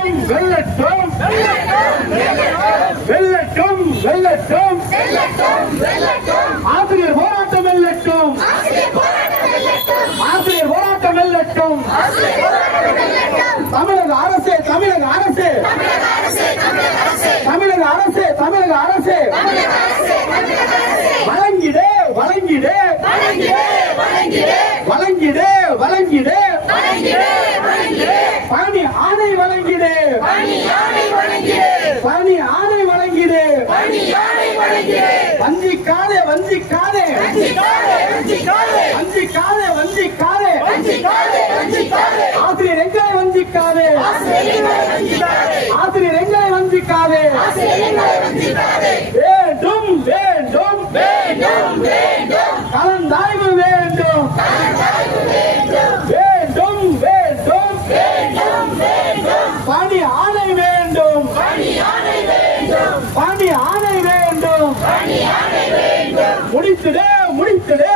வெல்லட்டும் வெல்லட்டும் வெல்லட்டும் ஆசிரியர் போராட்டம் வெல்லட்டும் ஆசிரியர் போராட்டம் வெல்லட்டும் தமிழக அரசு தமிழக அரசு தமிழக அரசு தமிழக அரசு வழங்கிடு வழங்கிடு வழங்கிடு வழங்கிடு பணி ஆணை வழங்கிடு பணி ஆணை வழங்கிடு வஞ்சிக்காதே வஞ்சிக்காதே வஞ்சிக்காதே வஞ்சிக்காதே ஆசிரியர் எங்களை வஞ்சிக்காதே ஆசிரியர் எங்களை வஞ்சிக்காதே வேண்டும் வேண்டும் கலந்தாய்வு வேண்டும் வேண்டும் வேண்டும் பணி ஆணை வேண்டும் பணி ஆணை வேண்டும் முடித்திடு முடித்திடு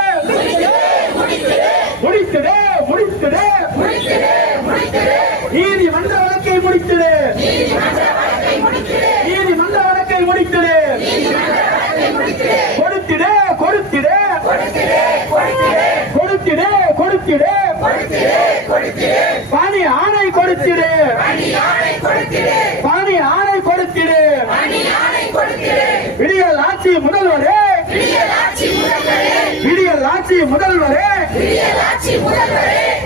முடித்திடு முடித்திடு நீதிமன்ற வழக்கை முடித்திடு நீதிமன்ற வழக்கை முடித்திடு கொடுத்திடு கொடுத்திடு கொடுத்திடு கொடுத்திடு பணி ஆணை கொடுத்திடு பணி ஆணை கொடுத்திடு விடியல் ஆட்சி முதல்வரே விடியல் ஆட்சி முதல்வரே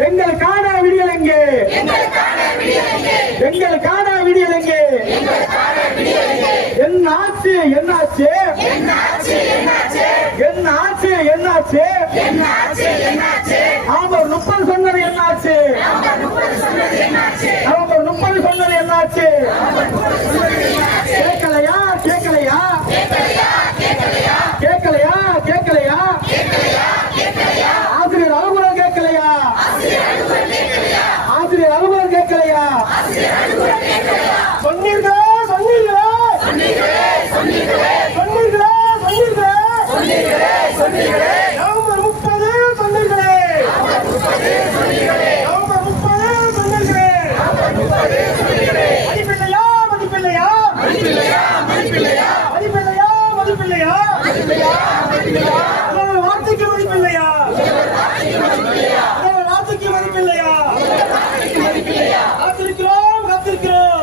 எங்களுக்கான விடியல் எங்கே எங்களுக்கான விடியல் எங்கே என்னாச்சு என்னாச்சு என்னாச்சு என்னாச்சு நவம்பர் 30 சொன்னது என்னாச்சு நவம்பர் 30 சொன்னது என்னாச்சு கேட்கலையா கேட்கலையா கேட்கலையா கேட்கலையா ஆசிரியர் அலுவலர் கேட்கலையா ஆசிரியர் அலுவலர் கேட்கலையா சொன்னீர்களா சொன்னீர்களா சொன்னீர்களா சொன்னீர்களா நவம்பர் 30 சொன்னீர்களே நவம்பர் 30 சொன்னீர்களே மதிப்பில்லையா மதிப்பில்லையா மதிப்பில்லையா மதிப்பில்லையா வார்த்தைக்கு மதிப்பில்லையா வார்த்தைக்கு மதிப்பில்லையா காத்திருக்கிறோம் காத்திருக்கிறோம்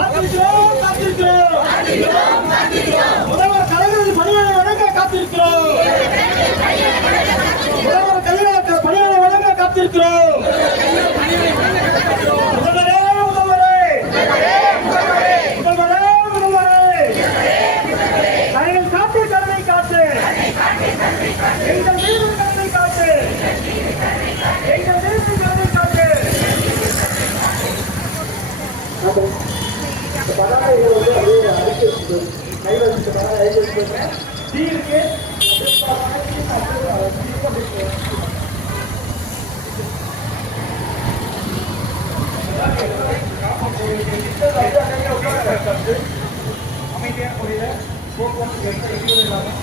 காத்திருக்கிறோம் காத்திருக்கிறோம் முதல்வர் கலைஞரது பணியாளை வழங்க காத்திருக்கிறோம் முதல்வர் கலைஞர் பணியாளை வழங்க காத்திருக்கிறோம் முதல்வரே முதல்வரே முதல்வரே முதல்வரே கலைஞர் காட்டு கடனை காட்டு எங்கள் மீது கடனை காட்டு எங்கள் மீது கடனை காட்டு பதாகைகள் வந்து அப்படியே அடிக்க கையில் வச்சு பதாகை அடிக்க வச்சுருக்கேன் தீருக்கு அமைதியான முறையில் போக்குவரத்து எந்த இல்லாமல்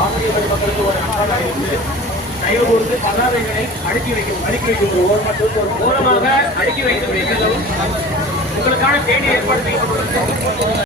ஆசிரியர்கள் மக்களுக்கு ஒரு தயவு கூர்ந்து பதாதைகளை அடுக்கி வைக்கும் ஓரமாக அடுக்கி வைத்து உங்களுக்கான தேடி ஏற்பாடு செய்யப்பட்டுள்ளது.